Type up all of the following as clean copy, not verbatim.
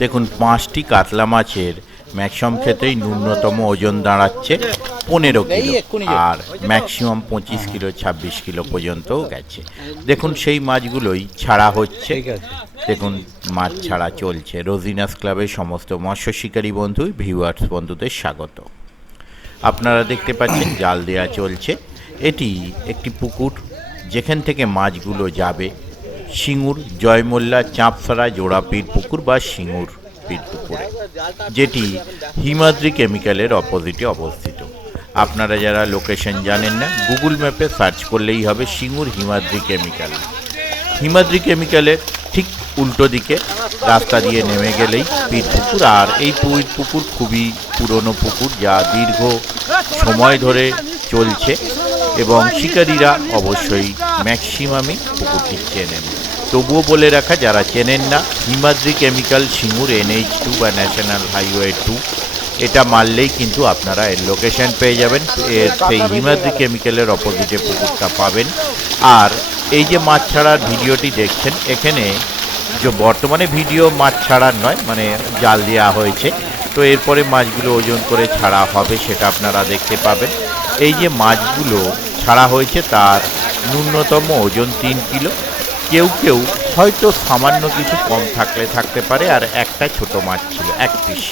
দেখুন 5টি কাতলা মাছের ম্যাক্সিমাম ক্ষেত্রেই ন্যূনতম ওজন দাঁড়াচ্ছে 15 কিলো, আর ম্যাক্সিমাম 25 কিলো 26 কিলো পর্যন্তও গেছে। দেখুন সেই মাছগুলোই ছাড়া হচ্ছে। দেখুন মাছ ছাড়া চলছে। রোজিনাস ক্লাবের সমস্ত মৎস্য শিকারী বন্ধু, ভিউয়ার্স বন্ধুদের স্বাগত। আপনারা দেখতে পাচ্ছেন জাল দেওয়া চলছে। এটি একটি পুকুর, যেখান থেকে মাছগুলো যাবে সিঙ্গুর, জয়মোল্লা, চাঁপছড়া, জোড়াপীর পুকুর বা সিঙ্গুর পীর পুকুরে, যেটি হিমাদ্রি কেমিক্যালের অপোজিটে অবস্থিত। আপনারা যারা লোকেশন জানেন না, গুগল ম্যাপে সার্চ করলেই হবে সিঙ্গুর হিমাদ্রি কেমিক্যাল। হিমাদ্রি কেমিক্যালের ঠিক উল্টো দিকে রাস্তা দিয়ে নেমে গেলেই পীর পুকুর। আর এই পীর পুকুর খুবই পুরনো পুকুর, যা দীর্ঘ সময় ধরে চলছে এবং শিকারীরা অবশ্যই ম্যাক্সিমামই পুকুরটি চেনেন। তবুও বলে রাখা, যারা চেনেন না, হিমাদ্রি কেমিক্যাল সিঙ্গুর NH2 বা ন্যাশনাল হাইওয়ে 2 এটা মারলেই কিন্তু আপনারা এর লোকেশন পেয়ে যাবেন। এর সেই হিমাদ্রি কেমিক্যালের অপোজিটে পুকুরটা পাবেন। আর এই যে মাছ ছাড়ার ভিডিওটি দেখছেন, এখানে যে বর্তমানে ভিডিও মাছ ছাড়ার নয়, মানে জাল দেওয়া হয়েছে, তো এরপরে মাছগুলো ওজন করে ছাড়া হবে, সেটা আপনারা দেখতে পাবেন। এই যে মাছগুলো ছাড়া হয়েছে তার ন্যূনতম ওজন 3 কিলো। কেউ কেউ হয়তো সামান্য কিছু কম থাকতে পারে। আর একটা ছোট মাছ ছিল 1 পিস,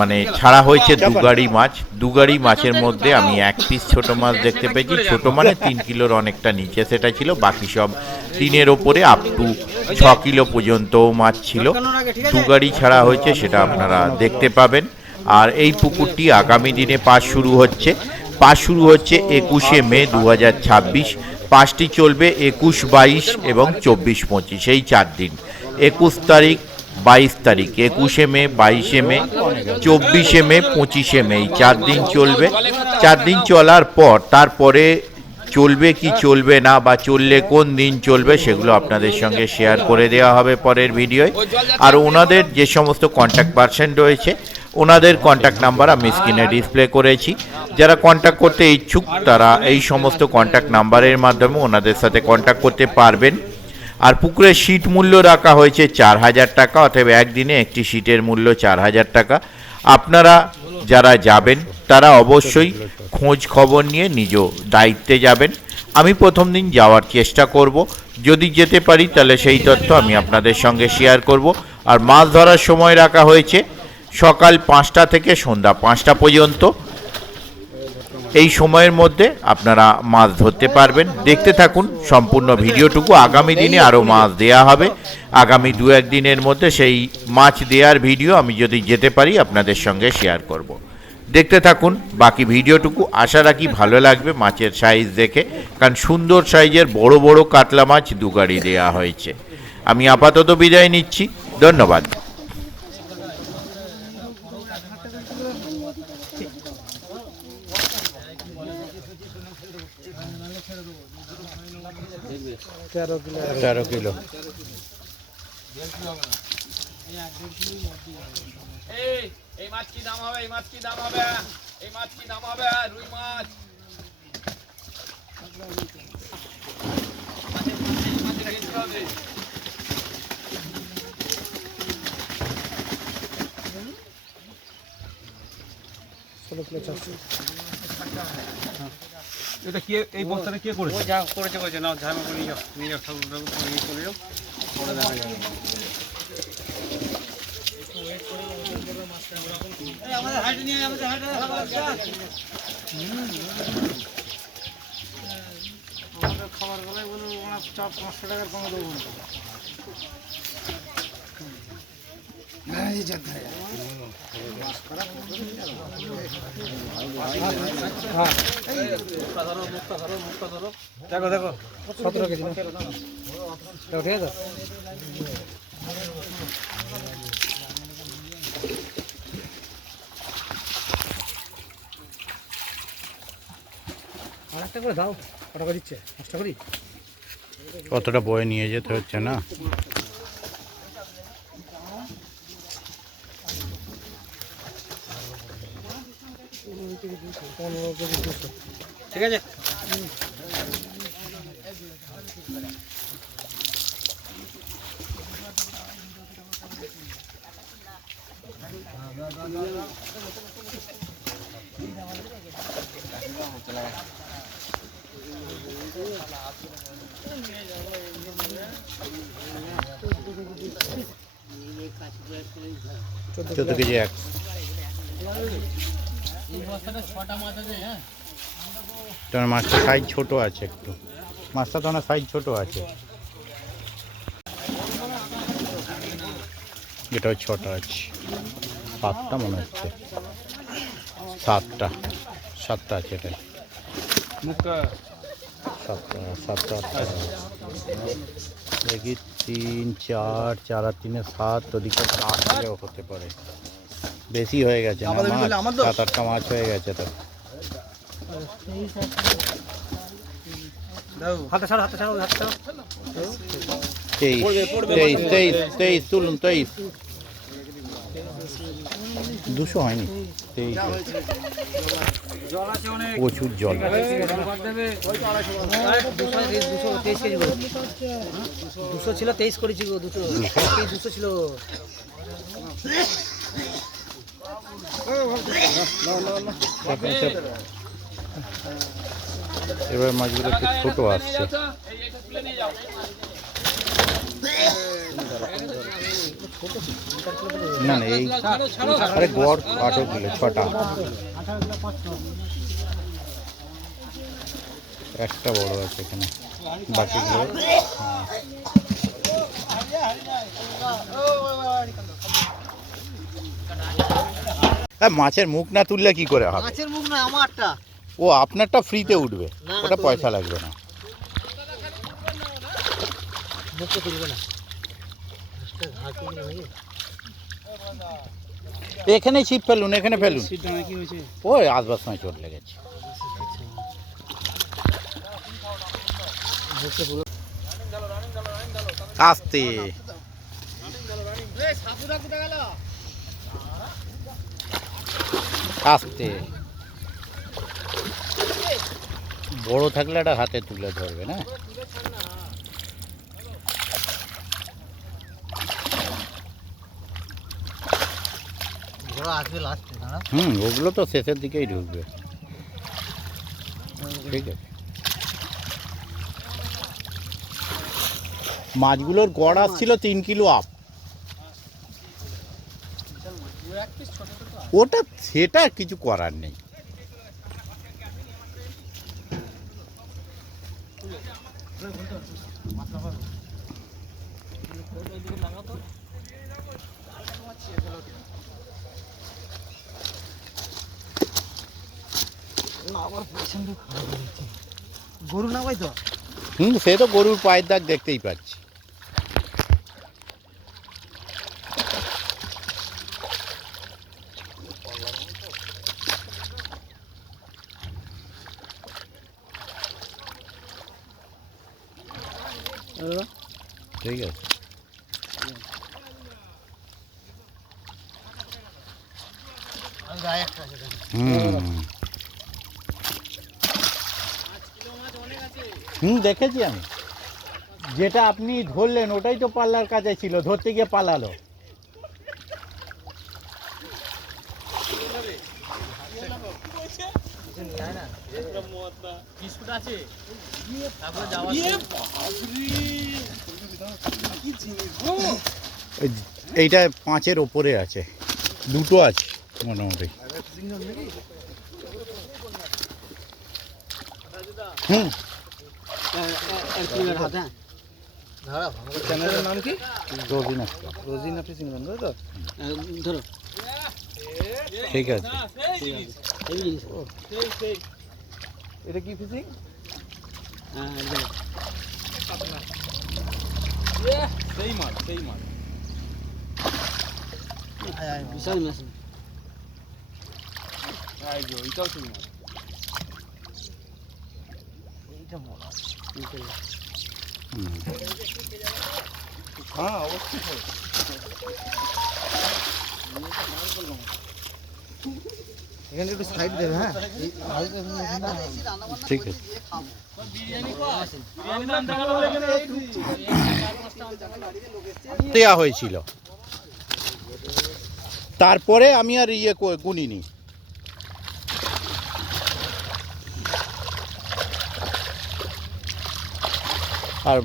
মানে ছাড়া হয়েছে দুগাড়ি মাছের মধ্যে আমি 1 পিস ছোট মাছ দেখতে পেয়েছি। ছোট মানে 3 কিলোর অনেকটা নিচে সেটা ছিল, বাকি সব 3-এর ওপরে আপ টু 6 কিলো পর্যন্তও মাছ ছিল। দুগাড়ি ছাড়া হয়েছে, সেটা আপনারা দেখতে পাবেন। আর এই পুকুরটি আগামী দিনে পাস শুরু হচ্ছে 21শে মে 2026। পাসটি চলবে 21, 22 এবং 24, 25 এই 4 দিন। 21 তারিখ, 22 তারিখ, 21শে মে, 22শে মে, 24শে মে, 25শে মে, এই 4 দিন চলবে। 4 দিন চলার পর তারপরে চলবে কি চলবে না, বা চললে কোন দিন চলবে, সেগুলো আপনাদের সঙ্গে শেয়ার করে দেওয়া হবে পরের ভিডিওয়। আর ওনাদের যে সমস্ত কন্ট্যাক্ট পারসন রয়েছে, ওনাদের কন্ট্যাক্ট নাম্বার আমি স্ক্রিনে ডিসপ্লে করেছি। যারা কন্ট্যাক্ট করতে ইচ্ছুক তারা এই সমস্ত কন্ট্যাক্ট নাম্বারের মাধ্যমে ওনাদের সাথে কন্ট্যাক্ট করতে পারবেন। আর পুকুরের সিট মূল্য রাখা হয়েছে 4000 টাকা, অতএব একদিনে একটি সিটের মূল্য 4000 টাকা। আপনারা যারা যাবেন তারা অবশ্যই খোঁজ খবর নিয়ে নিজ দায়িত্বে যাবেন। আমি প্রথম দিন যাওয়ার চেষ্টা করব, যদি যেতে পারি তাহলে সেই তথ্য আমি আপনাদের সঙ্গে শেয়ার করব। আর মাছ ধরার সময় রাখা হয়েছে সকাল 5টা থেকে সন্ধ্যা 5টা পর্যন্ত। এই সময়ের মধ্যে আপনারা মাছ ধরতে পারবেন। দেখতে থাকুন সম্পূর্ণ ভিডিওটুকু। আগামী দিনে আরও মাছ দেয়া হবে। আগামী 2-1 দিনের মধ্যে সেই মাছ দেওয়ার ভিডিও আমি যদি যেতে পারি আপনাদের সঙ্গে শেয়ার করব। দেখতে থাকুন বাকি ভিডিওটুকু। আশা রাখি ভালো লাগবে মাছের সাইজ দেখে, কারণ সুন্দর সাইজের বড় বড় কাতলা মাছ দুগাড়ি দেওয়া হয়েছে। আমি আপাতত বিদায় নিচ্ছি, ধন্যবাদ। তেরো কিলো এই মাছ কি দাম হবে? এই মাছ কি দাম হবে? এই মাছ কি দাম হবে? রুই মাছ এটা কি এই বস্তাটা কে করেছে? যা করেছে না, ঝামে করে নিয়ে যাও, নিয়ে যাও, ঠাকুর নিয়ে চলে যাও, পরে দেখা যাবে। আমাদের হাইট নিয়ে আমাদের হাইট আমাদের খাবার বেলায় বলে ওনার 400-500 টাকার কমে দেবো। দেখো দেখো 17 কেজি ঠিক আছে। আরেকটা করে দাও, কত করে দিচ্ছে? 5 টাকা করি। কতটা বয়ে নিয়ে যেতে হচ্ছে না। ঠিক আছে। চোদ্দ কেজি এক। তোমার মাছটা সাইজ ছোট আছে একটু, মাছটা তোমার সাইজ ছোট আছে। এটাও ছোট আছে, 7টা মনে হচ্ছে, 7টা আছে এটা, 7টা দেখি 3, 4, 4 আর 3, 7, ওদিকে 8 হতে পারে, বেশি হয়ে গেছে না, 7-8টা মাছ হয়ে গেছে তো। হাতে ছাড়ো, হাতে ছাড়ো, হাতে ছাড়ো। 23 তুলুন, 23 200 হয়নি, 23 প্রচুর জল। 200 ছিল, 23 করেছি গো, 200 ছিল। এবার মাছগুলো একটু ছোট আসছে। না না, এই আরে গড় 18 কিলো, 6টা, একটা বড় আছে এখানে, বাকিগুলো মাছের মুখ না তুললে কি করে হবে? মাছের মুখ না আমারটা। ও আপনারটা ফ্রিতে উঠবে, ওটা পয়সা লাগবে না। মুখটা তুলবে না। এখানে ছিপ ফেলুন, এখানে ফেলুন। কি হয়েছে? ওই আসবার সময় চোট লেগেছে। আস্তে আস্তে, বড় থাকলে একটা হাতে তুলে ধরবে না। আসবে লাস্টে, দাঁড়া। ওগুলো তো শেষের দিকেই ঢুকবে। ঠিক আছে, মাছগুলোর গড় আসছিল 3 কিলো আপ। ওটা সেটা কিছু করার নেই। গরু না ভাই তো? সে তো গরুর পায়ের দাগ দেখতেই পাচ্ছি। ঠিক আছে, দেখেছি আমি, যেটা আপনি ধরলেন ওটাই তো পাল্লার কাছে ছিল, ধরতে গিয়ে পালালো। এইটা 5-এর ওপরে আছে, 2টো আছে মোটামুটি। চ্যানেলের নাম কি? রোজিনা। রোজিনা ফিশিং রন, তো ধরো। ঠিক আছে, এটা কি ফিশিং? সেই মাছ, সেই মাছ। বিশাল মাছ। ওইটাও সেই মাছ। এইটা মোড়া। হ্যাঁ অবশ্যই। এখানে একটু সাইড দেবে, হ্যাঁ? ঠিক আছে। দেওয়া হয়েছিল তারপরে আমি আর গুনিনি। আর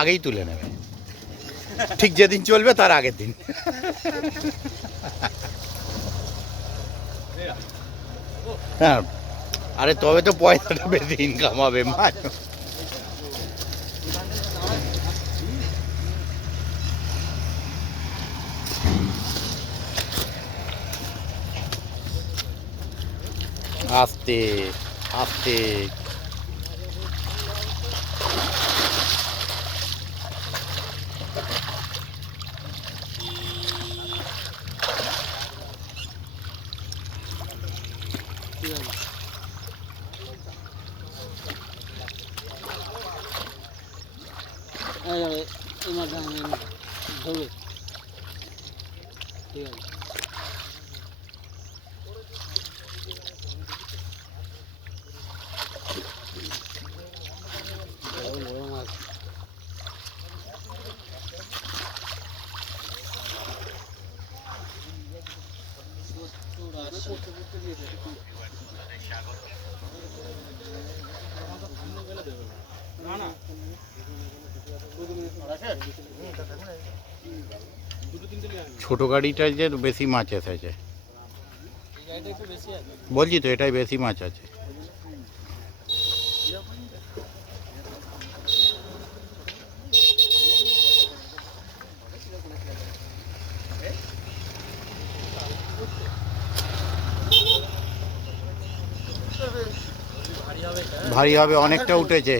আগেই তুলে নেবে, ঠিক যেদিন চলবে তার আগের দিন। হ্যাঁ, আরে তবে তো পয়সাটা বেশি ইনকাম হবে মাছ। আস্তে আস্তে ঠিক আছে। ছোট গাড়িটায় যে বেশি মাছ এসেছে, বলছি তো এটাই বেশি মাছ আছে। ভারী হবে, অনেকটা উঠেছে।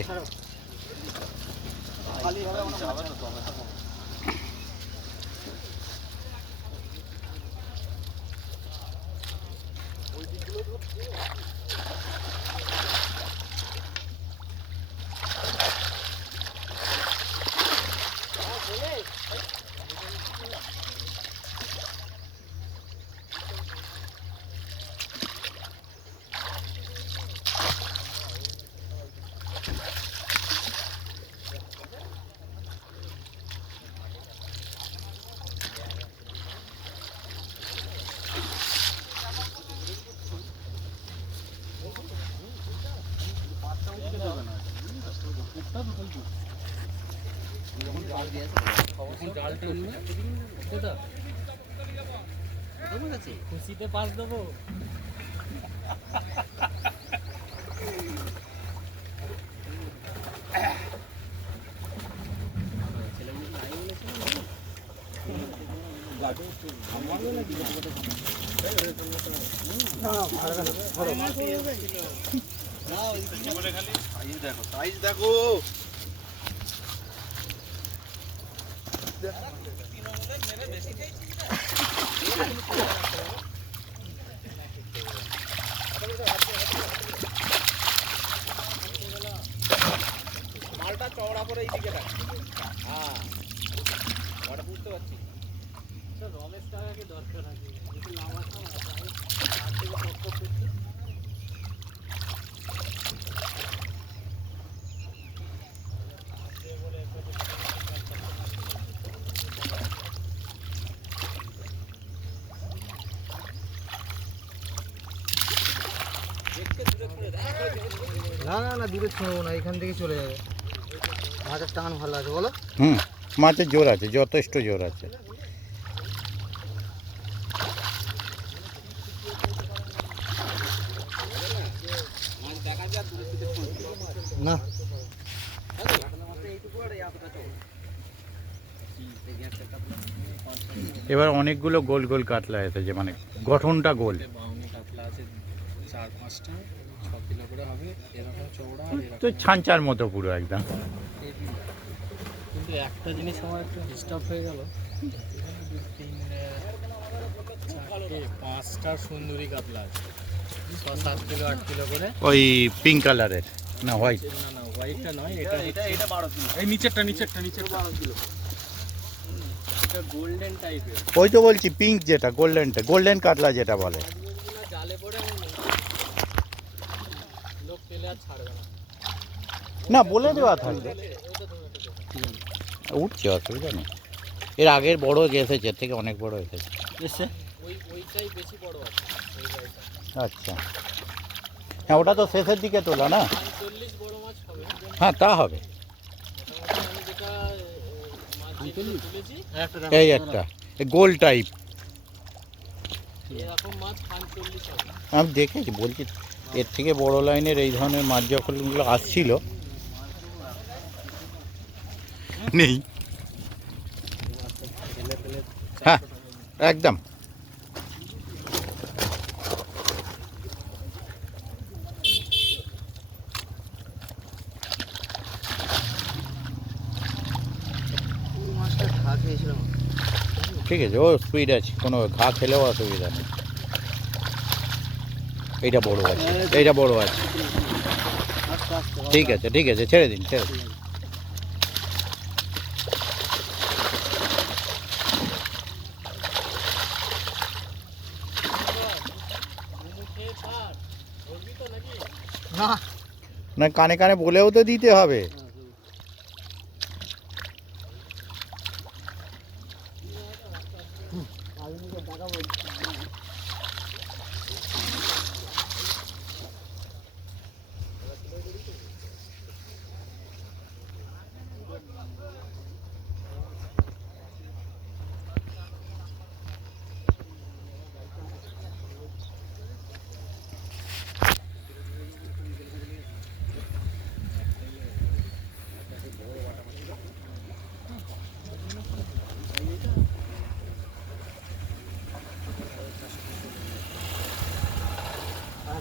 খুশিতে পাস দেবো। সাইজ দেখো। মালটা চওড়া করে এইদিকে রাখ। হ্যাঁ, ওটা বুঝতে পারছি। রমেশ টাকাকে দরকার আছে, নাম আছে না। না না না, দূরে ছড়বো না, এখান থেকে চলে যাবে। মাছের টান ভালো আছে বলো। মাছের জোর আছে, যথেষ্ট জোর আছে। না এবার অনেকগুলো গোল গোল কাতলা এসেছে, মানে গঠনটা গোল। কাতলা আছে 4-5টা। কিলো করে হবে, এরকম চওড়া আর এরকম। তো ছাঞ্চার মতো পুরো একদম। কিন্তু একটা জিনিস আমার একটু ডিস্টার্ব হয়ে গেল, 5টা সুন্দরী কাতলা আছে, 6-7 কিলো 8 কিলো করে। ওই পিঙ্ক কালারের না হোয়াইট? না না, হোয়াইটটা নয়, এটা 12 কিলো। এই নিচেরটা 12 কিলো। এটা গোল্ডেন টাইপের। ওই তো বলছি পিঙ্ক যেটা, গোল্ডেনটা, গোল্ডেন কাতলা যেটা বলে। মাছগুলো জালে পড়ে লোক পেলে আর ছাড়বে না। না বলে দেওয়া থাকবে, উঠছে, অসুবিধা নেই। এর আগের বড় এসেছে, এর থেকে অনেক বড় এসেছে। ওইটাই বেশি বড় আছে, ওই গাড়িটা। আচ্ছা, হ্যাঁ ওটা তো শেষের দিকে তোলা না? 40 বড় মাছ হবে। হ্যাঁ তা হবে। আমি যেটা মাছ তুলেছি, এই একটা গোল টাইপ, এরকম মাছ 45 হবে। আমি দেখেছি, বলছি এর থেকে বড় লাইনের এই ধরনের মাছ যখন আসছিল নেই। হ্যাঁ একদম। মাছটা ঘা খেয়েছিলাম। ঠিক আছে, ও স্পিড আছে, কোনো ঘা খেলেও অসুবিধা নেই। এইটা বড় আছে, এইটা বড় আছে। ঠিক আছে ঠিক আছে, ছেড়ে দিন ছেড়ে দিন। না না কানে কানে বলেও তো দিতে হবে।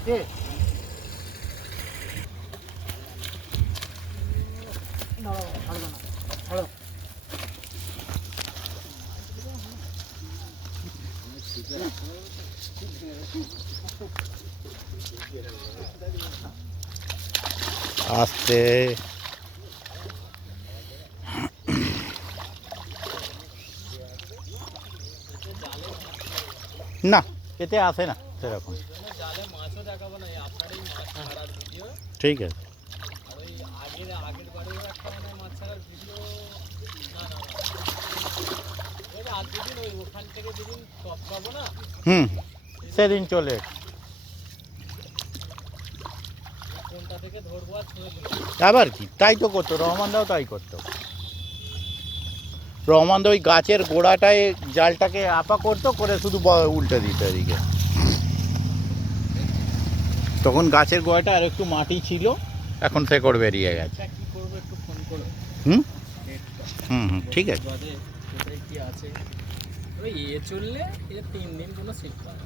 আছে আস্তে। না এতে আসে না সেরকম। জালে মাছও দেখাবো না, আপনারই মাছ ছাড়ার ভিডিও। ঠিক আছে। আর ওই আগের বারেও একটা মানে মাছ ছাড়ার ভিডিও। না না ওই আর দুদিন ওই ওখান থেকে দুদিন টপ পাবো না, হুম, সেদিন চলে। কোনটা থেকে ধরবো আর ছুঁয়ে দেবো। আবার কি, তাই তো করতো রহমানদাও, তাই করতো। রহমানদা ওই গাছের গোড়াটায় জালটাকে আপা করতো, করে শুধু উল্টে দিত এদিকে। তখন গাছের গোড়াটা আর একটু মাটি ছিল, এখন শেকড় বেরিয়ে গেছে। কি করবো একটু ফোন করো। হুম হুম হুম, ঠিক আছে। বাদে কোথায় কি আছে, ওই চললে 3 দিন কোনো সিট পাবে।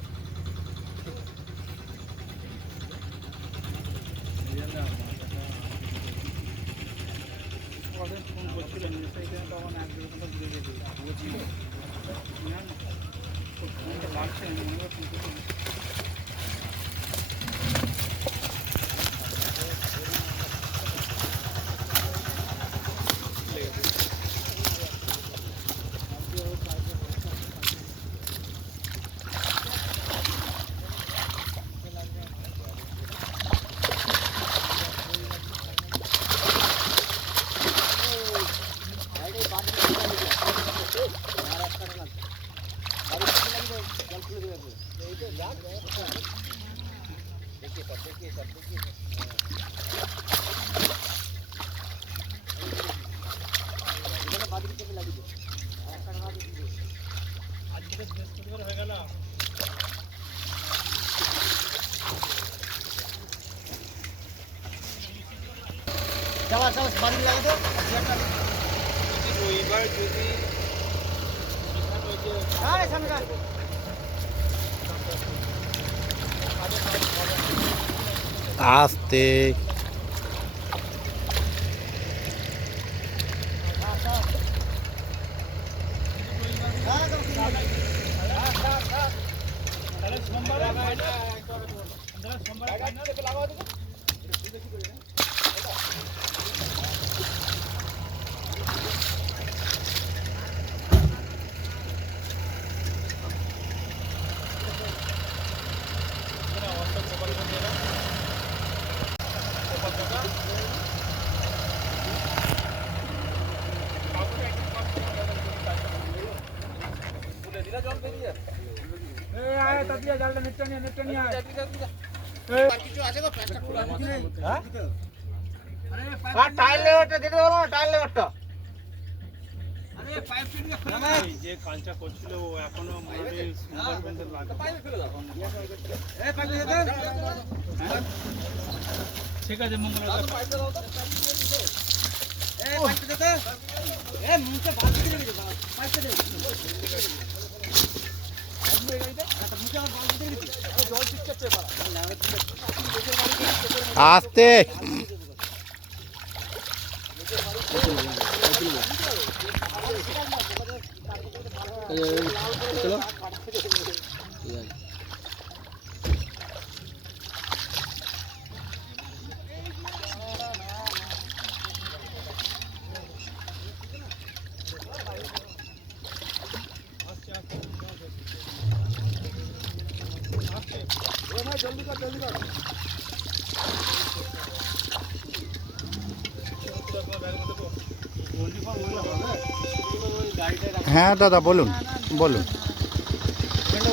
ফোন করছিলেন তখন 1-2 ঘন্টা ঘুরে যেতে বলছিল না না ফোনটা লাগছে না, মনে হয় ফোন করছিলেন। রবিবার যদি আস্তে। যে কাজটা করছিল ও এখনো মোটামুটি সুপার ব্যান্ডের লাগে। ঠিক আছে মঙ্গল আস্তে। হ্যাঁ দাদা বলুন বলুন।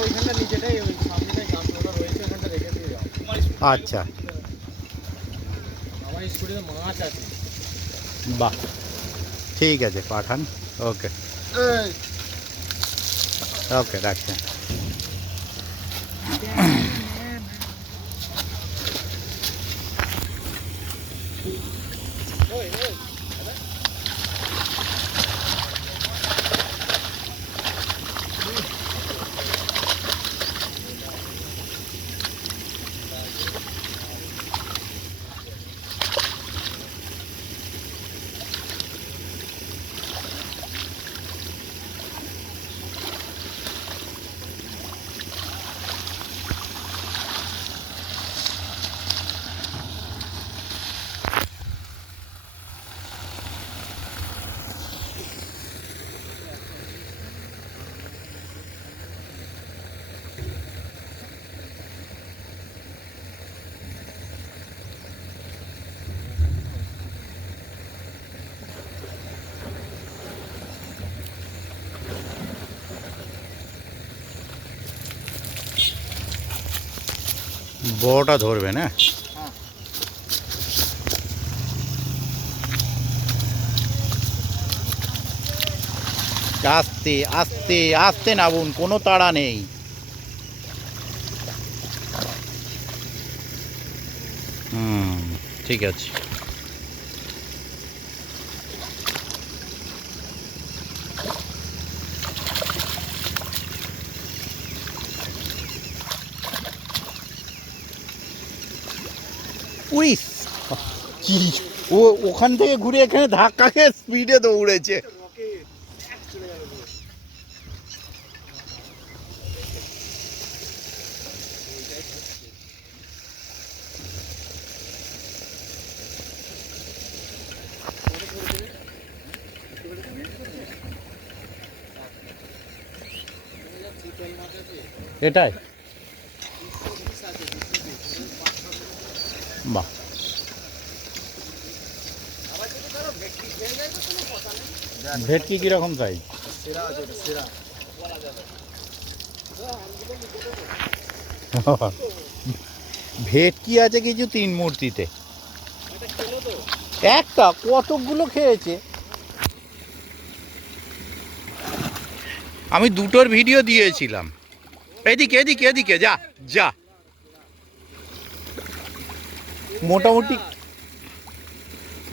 ওইখানটা নিচেটাই ওই সামনেটাই গামলাটা রয়েছে, ওখানটা রেখে দিয়ে যাও। আচ্ছা আমার স্কুটিতে মাছ আছে। বাহ ঠিক আছে পাঠান। ওকে ওকে রাখছেন। বড়টা ধরবে না? আস্তে আস্তে আস্তে নাবুন, কোনো তাড়া নেই। ঠিক আছে। উইস কি ও ওখান থেকে ঘুরে এখানে ধাক্কা খেয়ে স্পিডে দৌড়েছে। এটাই বাহ। ভেটকি কিরকম সাইজ? ভেটকি আছে কিছু 3 মূর্তিতে, একটা কতগুলো খেয়েছে। আমি দুটোর ভিডিও দিয়েছিলাম। এদিকে এদিকে এদিকে যা যা। মোটামুটি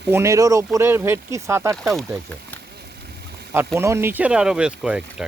15-র ওপরের ভেটকি 7-8টা উঠেছে, আর 15-র নিচের আরও বেশ কয়েকটা।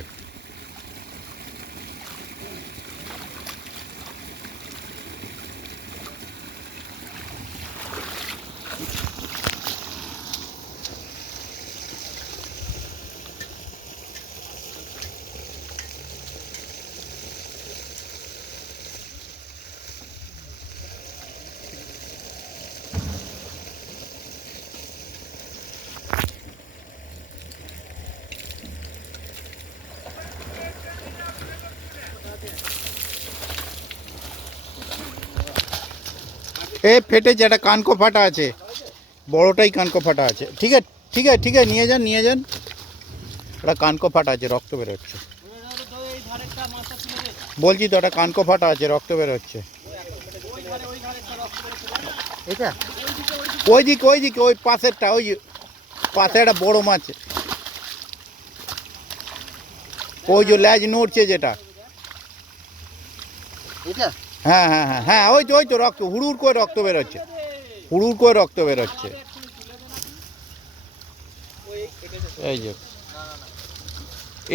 এ ফেটেছে, একটা কানকো ফাটা আছে, বড়টাই কানকো ফাটা আছে। ঠিক আছে ঠিক আছে ঠিক আছে, নিয়ে যান নিয়ে যান। একটা কানকো ফাটা আছে, রক্ত বেরোচ্ছে। এই ধারেরটা মাছটা তুলে দে। বলছি তো, একটা কানকো ফাটা আছে, রক্ত বেরোচ্ছে। ওই ধারেরটা রক্ত বেরোচ্ছে না? এটা ওই দিকে ওই পাশেরটা, ওই পাশে একটা বড় মাছ, ওই যে ল্যাজ নড়ছে যেটা। এটা হ্যাঁ হ্যাঁ হ্যাঁ হ্যাঁ, ওই তো রক্ত, হুড়ুর করে রক্ত বেরোচ্ছে, হুড়ুর করে রক্ত বেরোচ্ছে। এই যে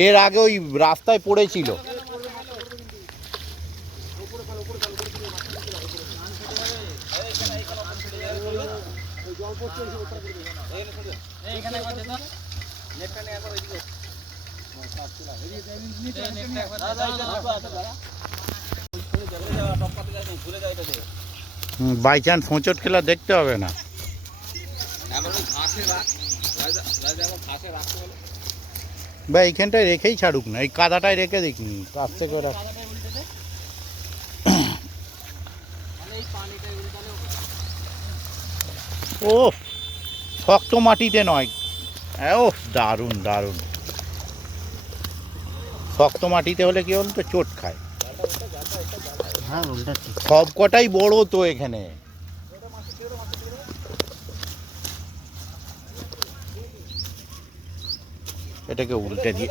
এর আগে ওই রাস্তায় পড়েছিল। এইখানে করছে তো নেটটা নিয়ে একবার ওইদিকে নেটটা একবার বাই চান্স হোঁচট খেলা দেখতে হবে না। বা এইখানটায় রেখেই ছাড়ুক না, এই কাদাটায় রেখে দেখিনি আস্তে করে। কাদাটাই উল্টে দে মানে এই পানিটাই উল্টালেও ও শক্ত মাটিতে নয়, ও দারুণ দারুণ। শক্ত মাটিতে হলে কি বলতো, চোট খায়। হ্যাঁ উল্টাচ্ছি। সব কটাই বড় তো এখানে। এটাকে উল্টে দিয়ে,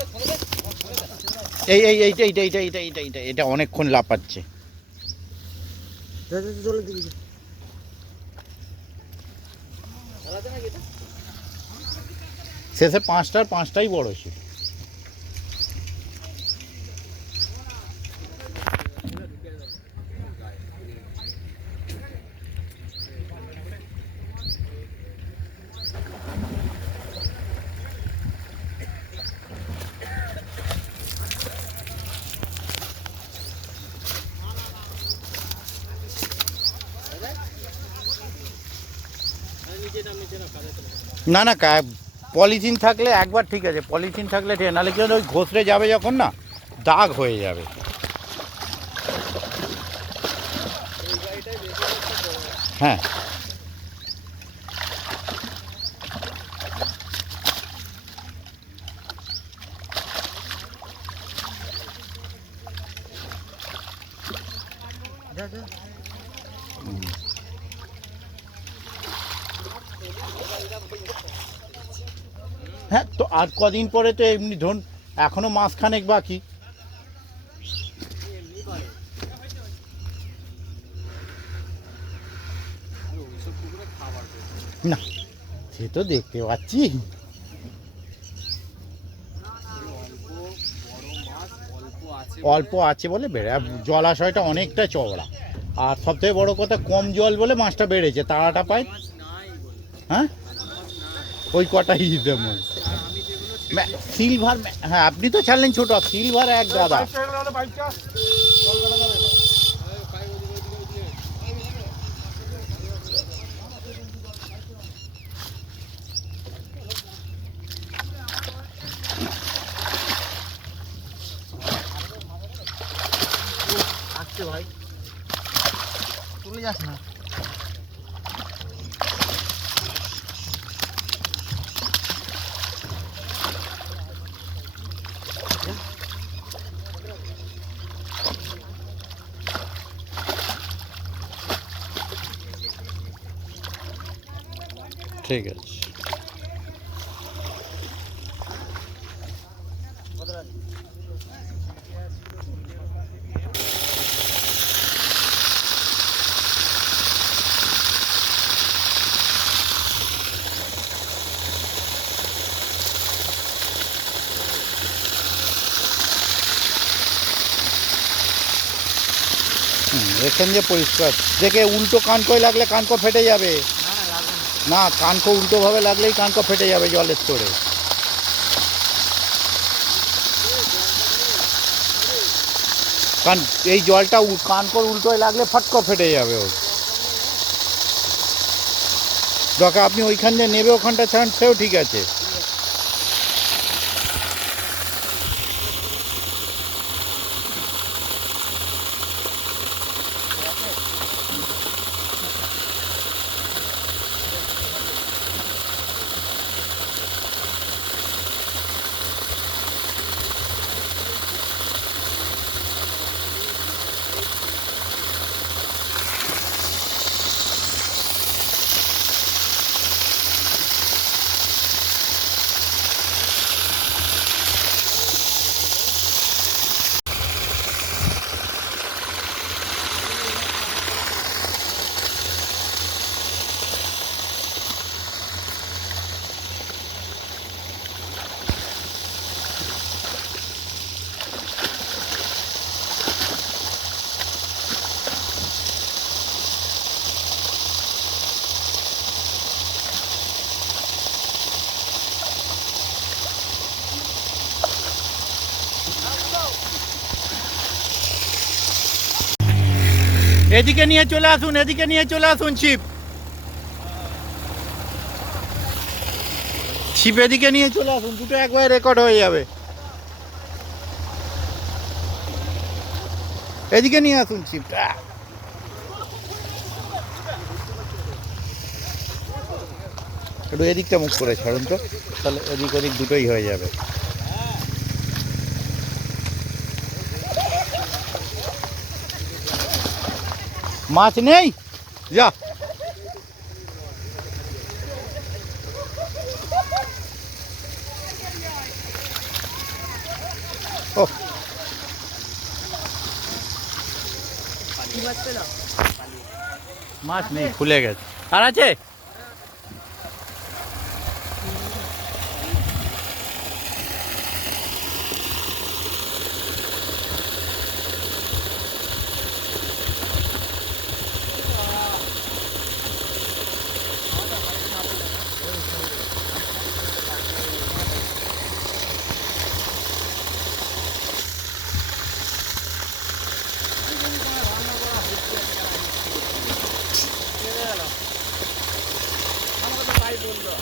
এটা অনেকক্ষণ লাপাচ্ছে। চলে দিবি। শেষে পাঁচটাই বড় ছিল। না না, পলিথিন থাকলে একবার ঠিক আছে, পলিথিন থাকলে ঠিক, নাহলে কি ওই ঘষড়ে যাবে যখন না, দাগ হয়ে যাবে। হ্যাঁ হ্যাঁ, তো আর কদিন পরে তো এমনি ধরুন এখনো মাসখানেক বাকি। না সে তো দেখতে পাচ্ছি, অল্প আছে বলে বেড়ে, আর জলাশয়টা অনেকটা চওড়া, আর সবথেকে বড় কথা কম জল বলে মাছটা বেড়েছে, তাড়াটা পায়। হ্যাঁ ওই কটাই তেমন সিলভার। হ্যাঁ আপনি তো ছাড়লেন ছোট, সিলভার এক দাদা। আসছে ভাই, চলে যাস না। ঠিক আছে। এখান যে পরিষ্কার দেখে, উল্টো কানকোয় লাগলে কানকো ফেটে যাবে। না কানকো উল্টোভাবে লাগলেই কানকো ফেটে যাবে জলের স্তরে। কারণ এই জলটা কানকোর উল্টোয় লাগলে ফটকো ফেটে যাবে। ওর দরকার আপনি ওইখান দিয়ে নেবে, ওখানটা ছাড়ান, সেও ঠিক আছে। এদিকে নিয়ে চলে আসুন, এদিকে নিয়ে চলে আসুন ছিপ। ছিপ এদিকে নিয়ে চলে আসুন, দুটো একবার রেকর্ড হয়ে যাবে। এদিকে নিয়ে আসুন ছিপটা। একটু এদিকটা মুখ করে ছাড়ুন তো, তাহলে এদিক ওদিক দুটোই হয়ে যাবে। মাছ নেই, যা। ও মাছ নেই, খুলে গেছে। আর আছে? আমাকে তো তাই বললো।